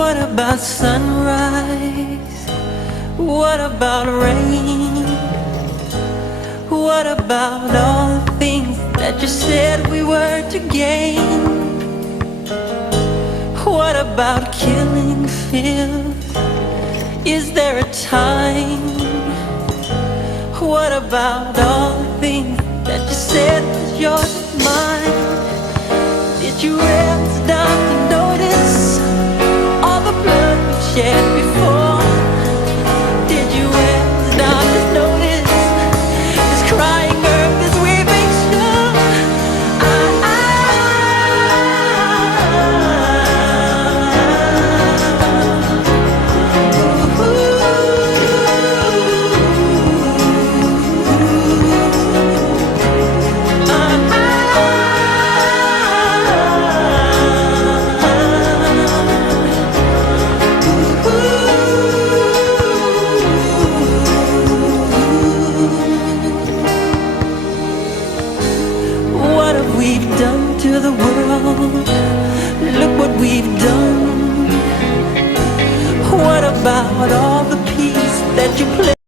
What about sunrise? What about rain? What about all the things that you said we were to gain? What about killing fears? Is there a time? What about all the things that you said was yours and mine? Did you ever stop to notice all the blood we shed before? Did you ever stop to notice this crying earth, this weeping shore? What have we done to the world? Look what we've done. What about all the peace that you played?